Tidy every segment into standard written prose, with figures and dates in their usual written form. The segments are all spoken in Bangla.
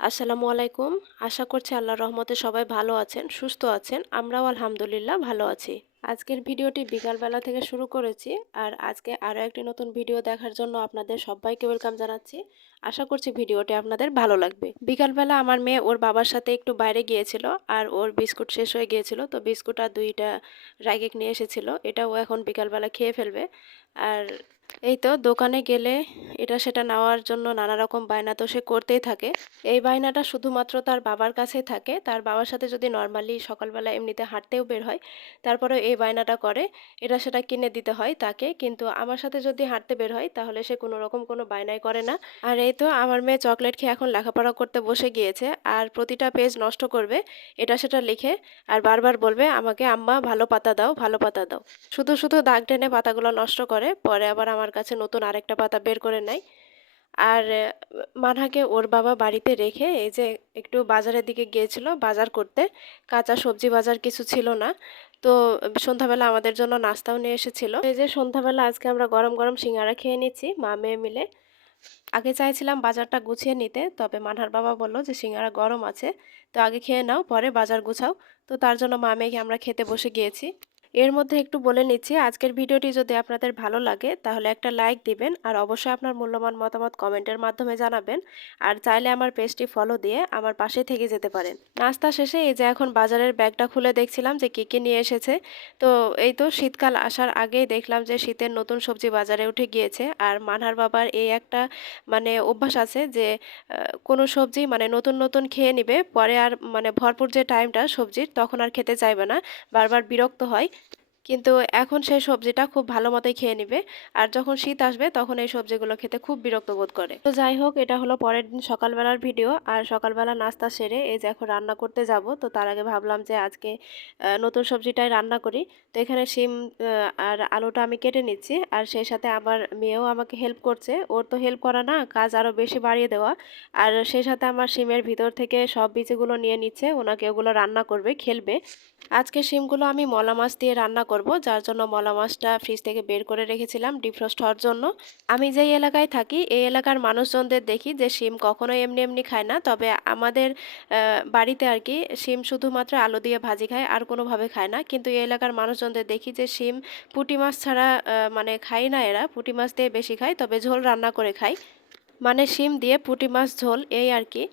আসসালামু আলাইকুম। আশা করছি আল্লাহর রহমতে সবাই ভালো আছেন, সুস্থ আছেন। আমরাও আলহামদুলিল্লাহ ভালো আছি। আজকের ভিডিওটি বিকালবেলা থেকে শুরু করেছি। আর আজকে আরও একটি নতুন ভিডিও দেখার জন্য আপনাদের সবাইকে ওয়েলকাম জানাচ্ছি। আশা করছি ভিডিওটি আপনাদের ভালো লাগবে। বিকালবেলা আমার মেয়ে ওর বাবার সাথে একটু বাইরে গিয়েছিল আর ওর বিস্কুট শেষ হয়ে গিয়েছিল, তো বিস্কুট আর 2টা রাইকেক নিয়ে এসেছিল। এটা ও এখন বিকালবেলা খেয়ে ফেলবে। আর এই তো দোকানে গেলে এটা সেটা নেওয়ার জন্য নানা রকম বায়না তো সে করতেই থাকে। এই বায়নাটা শুধুমাত্র তার বাবার কাছেই থাকে। তার বাবার সাথে যদি নর্মালি সকালবেলা এমনিতে হাঁটতেও বের হয়, তারপরেও এই বায়নাটা করে। এটা সেটা কিনে দিতে হয় তাকে, কিন্তু আমার সাথে যদি হাঁটতে বের হয় তাহলে সে কোনো রকম কোনো বায়নাই করে না। আর এই তো আমার মেয়ে চকলেট খেয়ে এখন লেখাপড়া করতে বসে গিয়েছে। আর প্রতিটা পেজ নষ্ট করবে, এটা সেটা লিখে। আর বারবার বলবে আমাকে, আম্মা ভালো পাতা দাও, ভালো পাতা দাও। শুধু শুধু দাগ টেনে পাতাগুলো নষ্ট করে, পরে আবার আমার কাছে নতুন আরেকটা পাতা বের করে নেয়। আর মানহাকে ওর বাবা বাড়িতে রেখে এই যে একটু বাজারের দিকে গিয়েছিল বাজার করতে। কাঁচা সবজি বাজার কিছু ছিল না, তো সন্ধ্যাবেলা আমাদের জন্য নাস্তাও নিয়ে এসেছিল। এই যে সন্ধ্যাবেলা আজকে আমরা গরম গরম সিঙ্গারা খেয়ে নিচ্ছি মা মেয়ে মিলে। আগে চাইছিলাম বাজারটা গুছিয়ে নিতে, তবে মানহার বাবা বলল যে সিঙ্গারা গরম আছে, তো আগে খেয়ে নাও পরে বাজার গুছাও। তো তার জন্য মা মেয়েকে আমরা খেতে বসে গিয়েছি। এর মধ্যে একটু বলে নিচ্ছি, আজকের ভিডিওটি যদি আপনাদের ভালো লাগে তাহলে একটা লাইক দিবেন আর অবশ্যই আপনার মূল্যবান মতামত কমেন্টের মাধ্যমে জানাবেন। আর চাইলে আমার পেজটি ফলো দিয়ে আমার পাশে থেকে যেতে পারেন। নাস্তা শেষে এই যে এখন বাজারের ব্যাগটা খুলে দেখছিলাম যে কী কী নিয়ে এসেছে। তো এই তো শীতকাল আসার আগেই দেখলাম যে শীতের নতুন সবজি বাজারে উঠে গিয়েছে। আর মানহার বাবার এই একটা মানে অভ্যাস আছে যে কোনো সবজি মানে নতুন নতুন খেয়ে নিবে, পরে আর মানে ভরপুর যে টাইমটা সবজির তখন আর খেতে চাইবে না, বারবার বিরক্ত হয়। কিন্তু এখন সেই সবজিটা খুব ভালো মতোই খেয়ে নিবে। আর যখন শীত আসবে তখন এই সবজিগুলো খেতে খুব বিরক্ত বোধ করে। তো যাই হোক, এটা হলো পরের দিন সকালবেলার ভিডিও। আর সকালবেলা নাস্তা সেরে এই যে এখন রান্না করতে যাব, তো তার আগে ভাবলাম যে আজকে নতুন সবজিটাই রান্না করি। তো এখানে শিম আর আলুটা আমি কেটে নিচ্ছি, আর সেই সাথে আমার মেয়েও আমাকে হেল্প করছে। ওর তো হেল্প করা না, কাজ আরও বেশি বাড়িয়ে দেওয়া। আর সেই সাথে আমার শিমের ভিতর থেকে সব বীজগুলো নিয়ে নিচ্ছে, ওনাকে ওগুলো রান্না করবে, খেলবে। আজকে শিমগুলো আমি মলা মাছ দিয়ে রান্না করব, যার জন্য মলা মাছটা ফ্রিজ থেকে বের করে রেখেছিলাম ডিফ্রস্ট হওয়ার জন্য। আমি যেই এলাকায় থাকি এই এলাকার মানুষজনদের দেখি যে শিম কখনোই এমনি এমনি খায় না, তবে আমাদের বাড়িতে আর কি শিম শুধুমাত্র আলু দিয়ে ভাজি খায়, আর কোনোভাবে খায় না। কিন্তু এই এলাকার মানুষজনদের দেখি যে শিম পুঁটি মাছ ছাড়া মানে খায় না, এরা পুঁটি মাছ দিয়ে বেশি খায়, তবে ঝোল রান্না করে খায়। মানে শিম দিয়ে পুঁটি মাছ ঝোল, এই আর কি।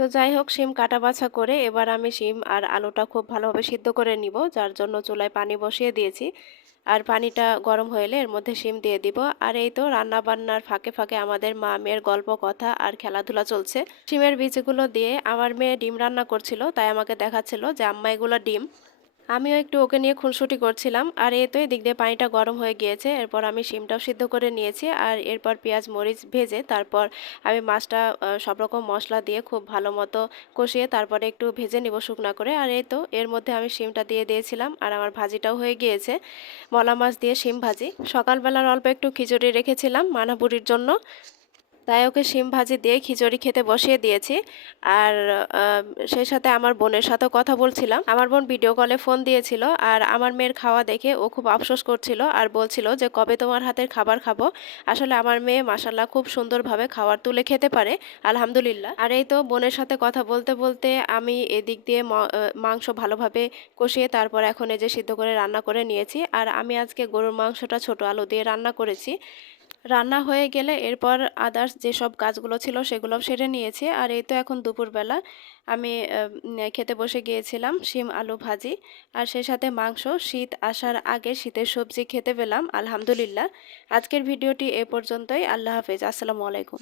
তো যাই হোক, শিম কাটা বাছা করে এবার আমি শিম আর আলুটা খুব ভালোভাবে সিদ্ধ করে নিব, যার জন্য চুলায় পানি বসিয়ে দিয়েছি। আর পানিটা গরম হয়ে এলে এর মধ্যে শিম দিয়ে দিব। আর এই তো রান্না বান্নার ফাঁকে ফাঁকে আমাদের মা মেয়ের গল্প কথা আর খেলাধুলা চলছে। শিমের বীজগুলো দিয়ে আমার মেয়ে ডিম রান্না করছিল, তাই আমাকে দেখাচ্ছিল যে আম্মা এগুলো ডিম। আমিও একটু ওকে নিয়ে খুনসুটি করছিলাম। আর এই তো এদিক দিয়ে পানিটা গরম হয়ে গিয়েছে, এরপর আমি শিমটাও সিদ্ধ করে নিয়েছি। আর এরপর পেঁয়াজ মরিচ ভেজে তারপর আমি মাছটা সব রকম মশলা দিয়ে খুব ভালো মতো কষিয়ে তারপরে একটু ভেজে নিব শুকনা করে। আর এই তো এর মধ্যে আমি শিমটা দিয়ে দিয়েছিলাম, আর আমার ভাজিটাও হয়ে গিয়েছে, মলা মাছ দিয়ে শিম ভাজি। সকালবেলার অল্প একটু খিচুড়ি রেখেছিলাম মানাবুড়ির জন্য, তাই ওকে শিম ভাজি দিয়ে খিচুড়ি খেতে বসিয়ে দিয়েছি। আর সেই সাথে আমার বোনের সাথেও কথা বলছিলাম। আমার বোন ভিডিও কলে ফোন দিয়েছিল, আর আমার মেয়ের খাওয়া দেখে ও খুব আফসোস করছিল আর বলছিল যে কবে তোমার হাতের খাবার খাবো। আসলে আমার মেয়ে মাশাল্লাহ খুব সুন্দরভাবে খাবার তুলে খেতে পারে, আলহামদুলিল্লাহ। আর এই তো বোনের সাথে কথা বলতে বলতে আমি এদিক দিয়ে মাংস ভালোভাবে কষিয়ে তারপর এখন এই যে সিদ্ধ করে রান্না করে নিয়েছি। আর আমি আজকে গরুর মাংসটা ছোট আলু দিয়ে রান্না করেছি। রান্না হয়ে গেলে এরপর আদার্স যেসব কাজগুলো ছিল সেগুলো সেরে নিয়েছি। আর এই তো এখন দুপুরবেলা আমি খেতে বসে গিয়েছিলাম শিম আলু ভাজি, আর সেই সাথে মাংস। শীত আসার আগে শীতের সবজি খেতে পেলাম, আলহামদুলিল্লাহ। আজকের ভিডিওটি এ পর্যন্তই। আল্লাহ হাফেজ, আসসালামু আলাইকুম।